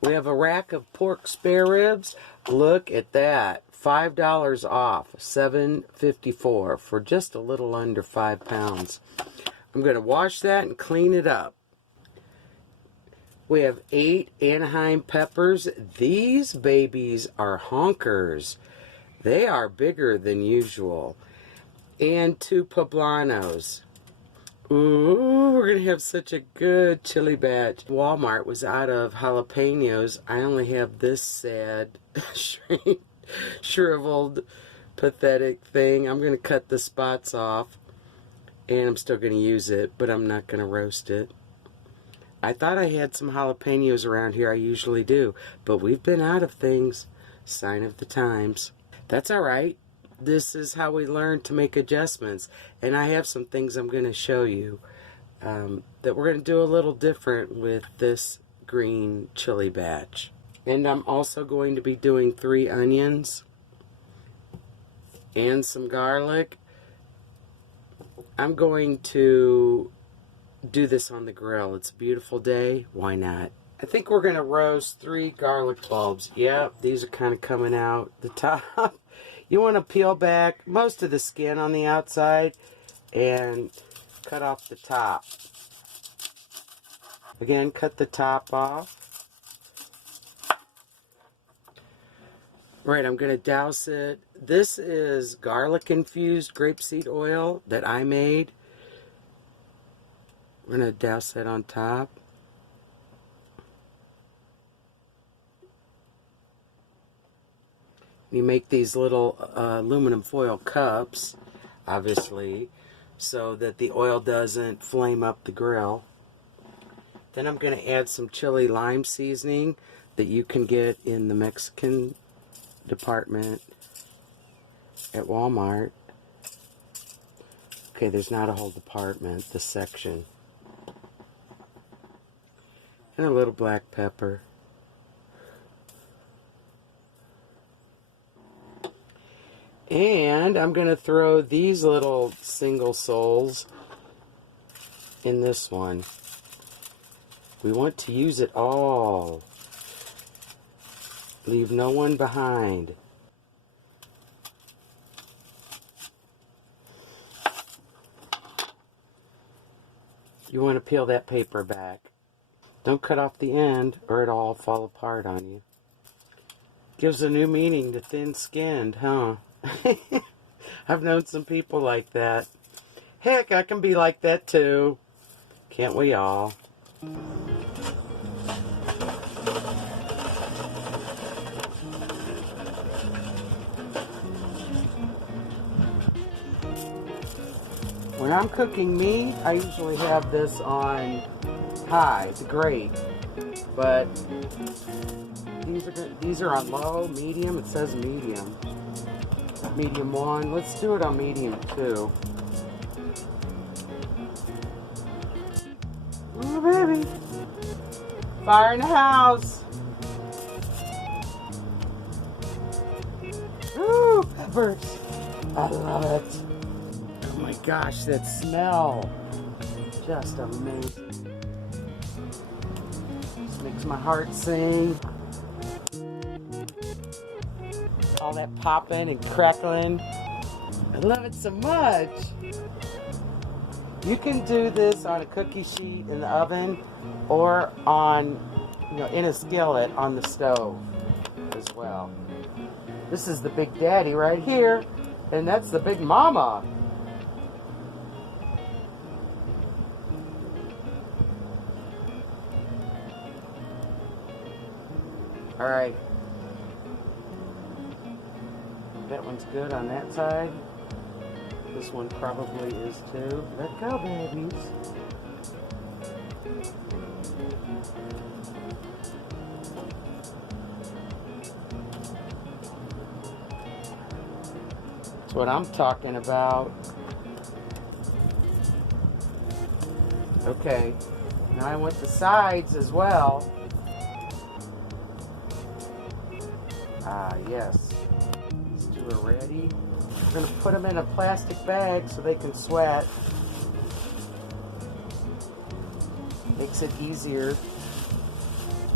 We have a rack of pork spare ribs. Look at that. $5 off. $7.54 for just a little under 5 pounds. I'm going to wash that and clean it up. We have 8 Anaheim peppers. These babies are honkers. They are bigger than usual. And 2 poblanos. Ooh, we're going to have such a good chili batch. Walmart was out of jalapenos. I only have this sad, shriveled, pathetic thing. I'm going to cut the spots off. And I'm still going to use it, but I'm not going to roast it. I thought I had some jalapenos around here. I usually do. But we've been out of things. Sign of the times. That's all right. This is how we learn to make adjustments. And I have some things I'm going to show you that we're going to do a little different with this green chili batch. And I'm also going to be doing 3 onions and some garlic. I'm going to do this on the grill. It's a beautiful day. Why not? I think we're going to roast 3 garlic bulbs. Yep, these are kind of coming out the top. You want to peel back most of the skin on the outside and cut off the top. Again, cut the top off. Right, I'm going to douse it. This is garlic-infused grapeseed oil that I made. We're going to douse that on top. You make these little aluminum foil cups, obviously, so that the oil doesn't flame up the grill. Then I'm going to add some chili lime seasoning that you can get in the Mexican department at Walmart. Okay, there's not a whole department, the section. And a little black pepper. And I'm going to throw these little single soles in this one. We want to use it all. Leave no one behind. You want to peel that paper back. Don't cut off the end or it'll all fall apart on you. Gives a new meaning to thin-skinned, huh? I've known some people like that. Heck, I can be like that too. Can't we all? When I'm cooking meat, I usually have this on high to grate, but these are on low, medium. It says medium. Medium 1. Let's do it on medium 2. Ooh, baby. Fire in the house. Ooh, peppers. I love it. Oh my gosh, that smell. Just amazing. Just makes my heart sing. All that popping and crackling. I love it so much. You can do this on a cookie sheet in the oven or on, in a skillet on the stove as well. This is the Big Daddy right here, and that's the Big Mama. All right. That one's good on that side. This one probably is too. Let go, babies. That's what I'm talking about. Okay, now I want the sides as well. Ah, yes. These two are ready. I'm going to put them in a plastic bag so they can sweat. Makes it easier.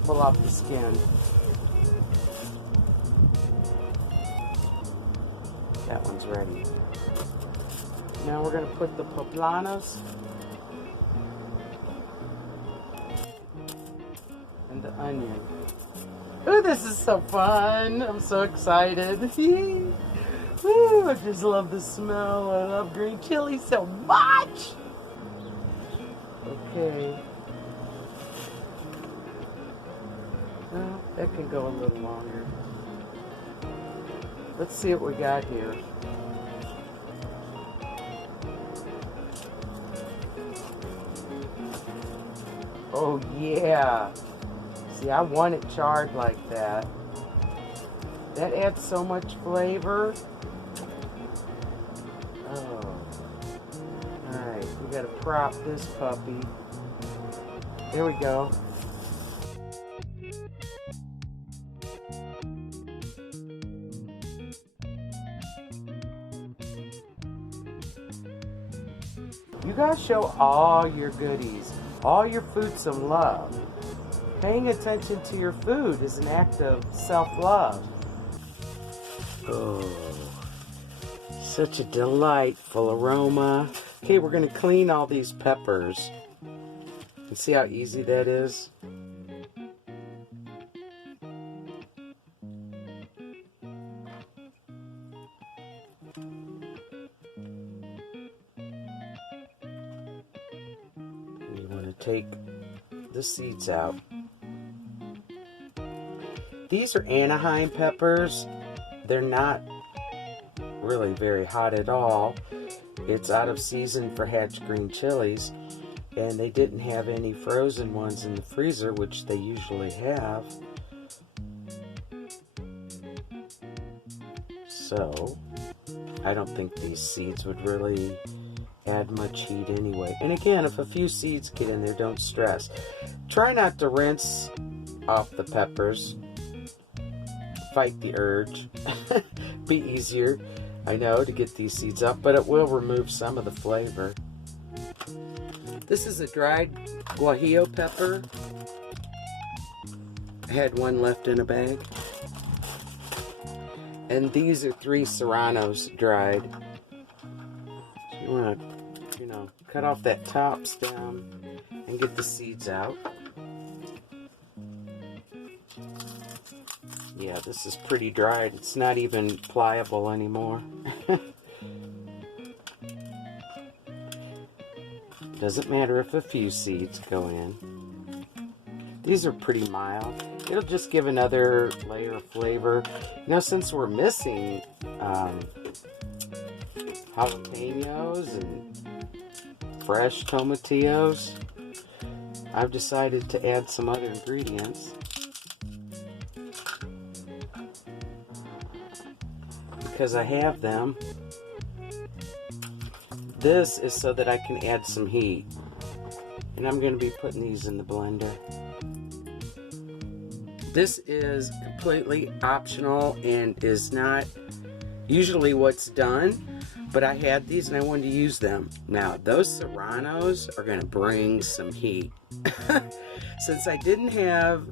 pull off the skin. That one's ready. Now we're going to put the poblanos and the onion. Ooh, this is so fun. I'm so excited. Ooh, I just love the smell. I love green chili so much. Okay. Well, that can go a little longer. Let's see what we got here. Oh yeah. See, I want it charred like that. That adds so much flavor. Oh. Alright, we gotta prop this puppy. There we go. You gotta show all your goodies, all your food some love. Paying attention to your food is an act of self-love. Oh, such a delightful aroma. Okay, we're gonna clean all these peppers. And see how easy that is? You want to take the seeds out. These are Anaheim peppers. They're not really very hot at all. It's out of season for hatch green chilies, and they didn't have any frozen ones in the freezer, which they usually have. So I don't think these seeds would really add much heat anyway. And again, if a few seeds get in there, don't stress. Try not to rinse off the peppers. Fight the urge. Be easier, I know, to get these seeds up, but it will remove some of the flavor. This is a dried guajillo pepper. I had one left in a bag. And these are 3 serranos dried. So you want to, cut off that top stem and get the seeds out. Yeah, this is pretty dried. It's not even pliable anymore. Doesn't matter if a few seeds go in. These are pretty mild. It'll just give another layer of flavor. Since we're missing jalapenos and fresh tomatillos, I've decided to add some other ingredients. Because I have them. This is so that I can add some heat. And I'm going to be putting these in the blender. This is completely optional and is not usually what's done, but I had these and I wanted to use them. Now, those serranos are going to bring some heat. Since I didn't have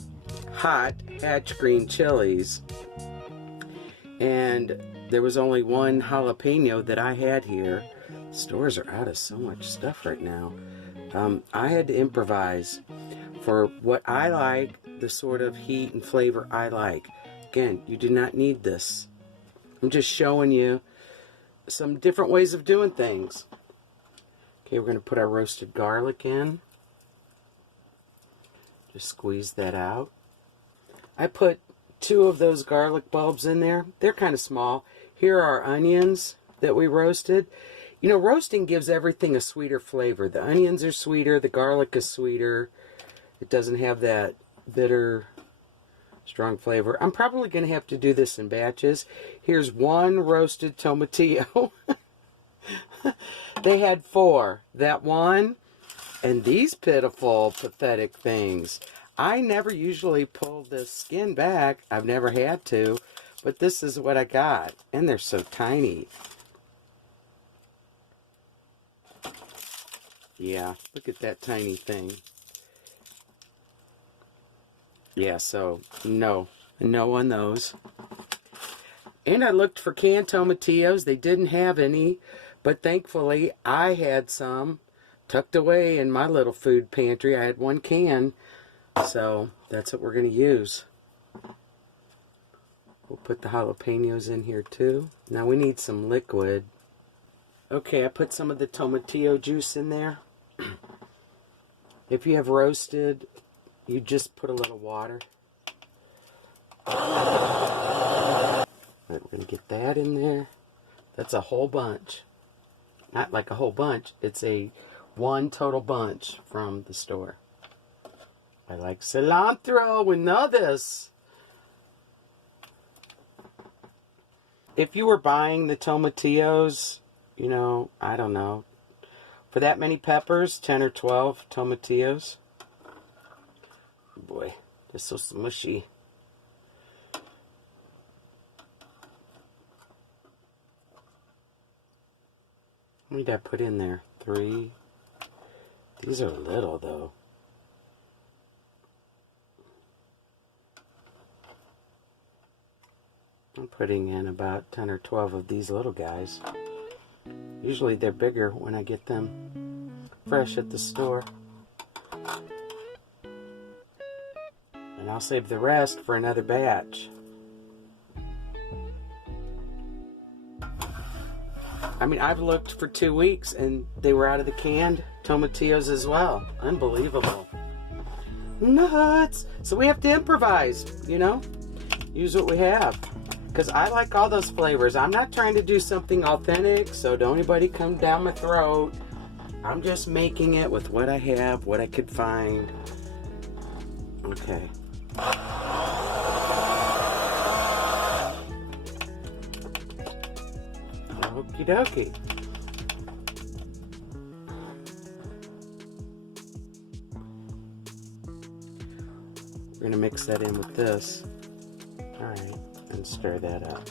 hot hatch green chilies, and there was only one jalapeno that I had here. Stores are out of so much stuff right now. I had to improvise for what I like, the sort of heat and flavor I like. Again, you do not need this. I'm just showing you some different ways of doing things. Okay, we're going to put our roasted garlic in. Just squeeze that out. I put 2 of those garlic bulbs in there. They're kind of small. Here are our onions that we roasted. Roasting gives everything a sweeter flavor. The onions are sweeter, the garlic is sweeter. It doesn't have that bitter, strong flavor. I'm probably going to have to do this in batches. Here's 1 roasted tomatillo. They had 4. That one, and these pitiful, pathetic things. I never usually pull this skin back. I've never had to, but this is what I got. And they're so tiny. Yeah, look at that tiny thing. Yeah, so no on those. And I looked for canned tomatillos. They didn't have any, but thankfully I had some tucked away in my little food pantry. I had one can, so that's what we're going to use. We'll put the jalapenos in here too. Now we need some liquid. Okay, I put some of the tomatillo juice in there. If you have roasted, you just put a little water. We're going to get that in there. That's a whole bunch. Not like a whole bunch. It's one total bunch from the store. I like cilantro. We know this. If you were buying the tomatillos, you know, I don't know, for that many peppers, 10 or 12 tomatillos. Boy, they're so smushy. How many did I put in there? 3. These are little, though. I'm putting in about 10 or 12 of these little guys. Usually they're bigger when I get them fresh at the store. And I'll save the rest for another batch. I mean, I've looked for 2 weeks and they were out of the canned tomatillos as well. Unbelievable. Nuts! So we have to improvise, you know? Use what we have. Because I like all those flavors. I'm not trying to do something authentic, so don't anybody come down my throat. I'm just making it with what I have, what I could find. Okay. Okie dokie. We're going to mix that in with this. Alright, and stir that up.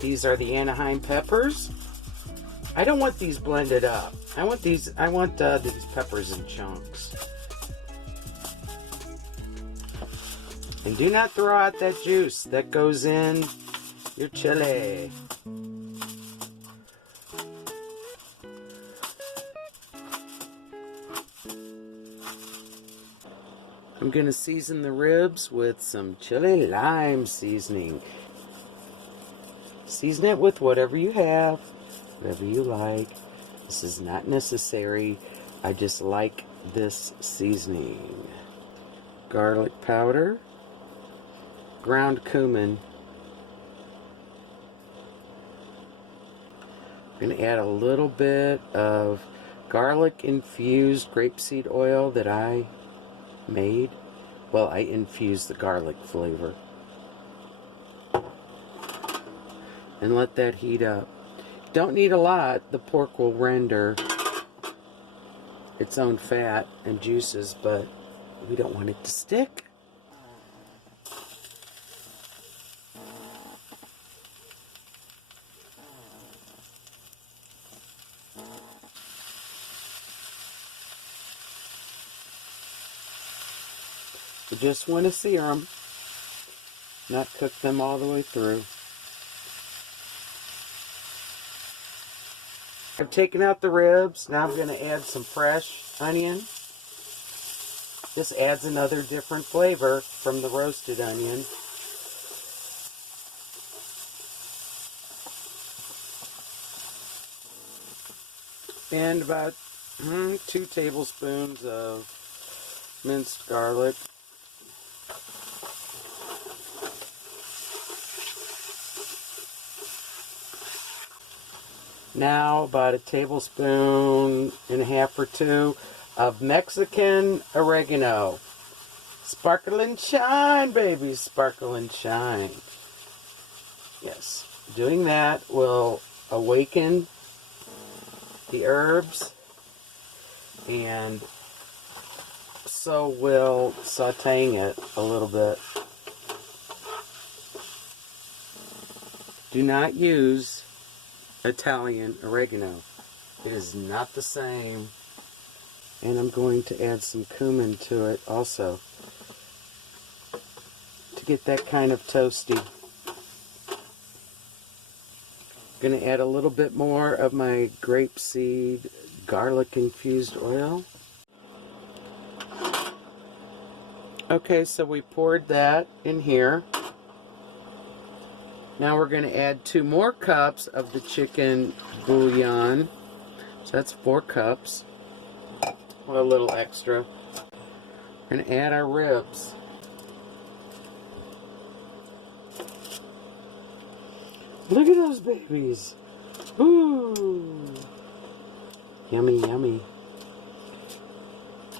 These are the Anaheim peppers. I don't want these blended up. I want these peppers in chunks. And do not throw out that juice. That goes in your chili. I'm going to season the ribs with some chili lime seasoning. Season it with whatever you have, whatever you like. This is not necessary. I just like this seasoning. Garlic powder. Ground cumin. I'm going to add a little bit of garlic infused grapeseed oil that I made. Well, I infused the garlic flavor. And let that heat up. Don't need a lot. The pork will render its own fat and juices, but we don't want it to stick. We just want to sear them, not cook them all the way through. I've taken out the ribs. Now I'm going to add some fresh onion. This adds another different flavor from the roasted onion. And about 2 tablespoons of minced garlic. Now about 1.5 tablespoons or 2 of Mexican oregano. Sparkle and shine, baby. Sparkle and shine. Yes. Doing that will awaken the herbs, and so will sauteing it a little bit. Do not use Italian oregano. It is not the same, And I'm going to add some cumin to it also to get that kind of toasty. I'm going to add a little bit more of my grapeseed garlic infused oil. Okay, so we poured that in here. Now we're going to add 2 more cups of the chicken bouillon. So that's 4 cups. A little extra. We're going to add our ribs. Look at those babies. Ooh. Yummy, yummy.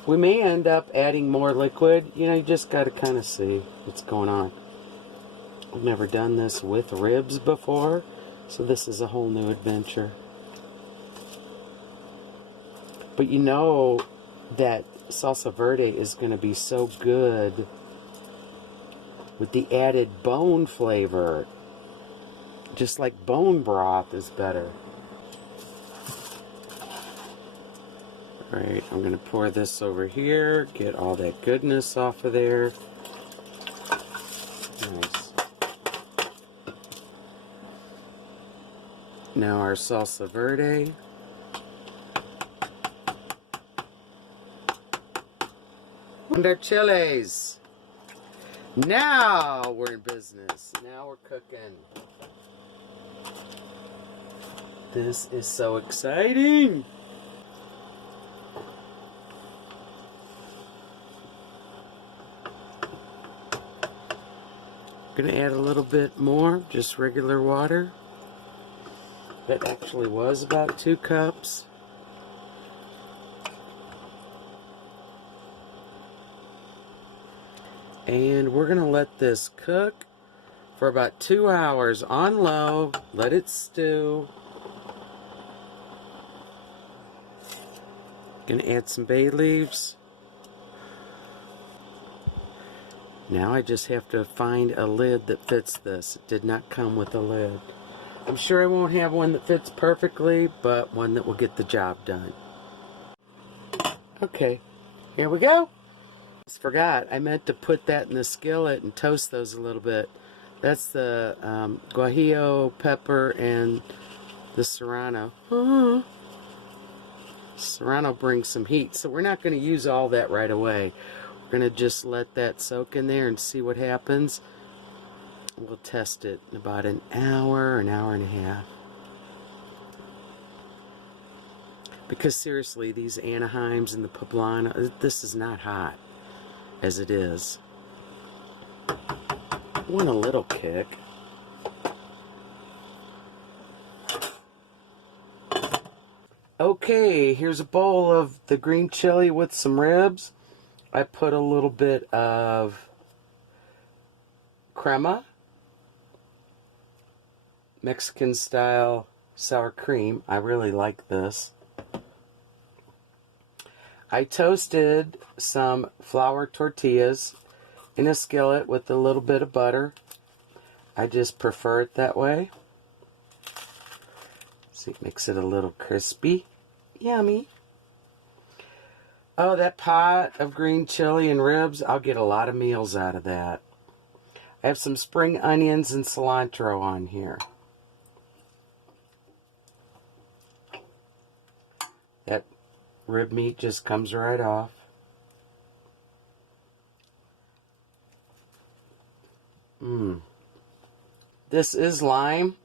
We may end up adding more liquid. You know, you just got to kind of see what's going on. I've never done this with ribs before, so this is a whole new adventure. But you know that Salsa Verde is going to be so good with the added bone flavor. Just like bone broth is better. Alright, I'm going to pour this over here, get all that goodness off of there. Nice. Now our Salsa Verde. And our chilies. Now we're in business. Now we're cooking. This is so exciting. Gonna add a little bit more, just regular water. That actually was about 2 cups. And we're going to let this cook for about 2 hours on low. Let it stew. Going to add some bay leaves. Now I just have to find a lid that fits this. It did not come with a lid. I'm sure I won't have one that fits perfectly, but one that will get the job done. Okay, here we go. Forgot, I meant to put that in the skillet and toast those a little bit. That's the guajillo pepper and the serrano. Serrano brings some heat, so we're not going to use all that right away. We're going to just let that soak in there and see what happens. We'll test it in about an hour and a half. Because seriously, these Anaheims and the Poblano, this is not hot as it is. I want a little kick. Okay, here's a bowl of the green chili with some ribs. I put a little bit of crema, Mexican style sour cream. I really like this. I toasted some flour tortillas in a skillet with a little bit of butter. I just prefer it that way. See, it makes it a little crispy. Yummy. Oh, that pot of green chili and ribs, I'll get a lot of meals out of that. I have some spring onions and cilantro on here. That rib meat just comes right off. This is lime,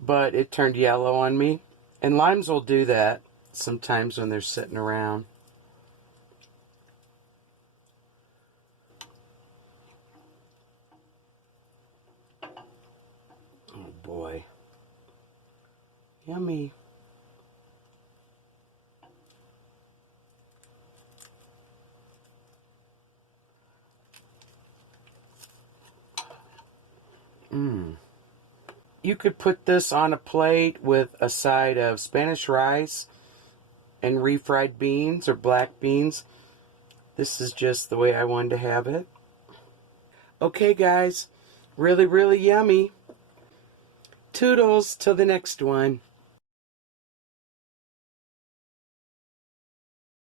but it turned yellow on me. And limes will do that sometimes when they're sitting around. Oh boy. Yummy. You could put this on a plate with a side of Spanish rice and refried beans or black beans. This is just the way I wanted to have it. Okay, guys. Really, really yummy. Toodles till the next one.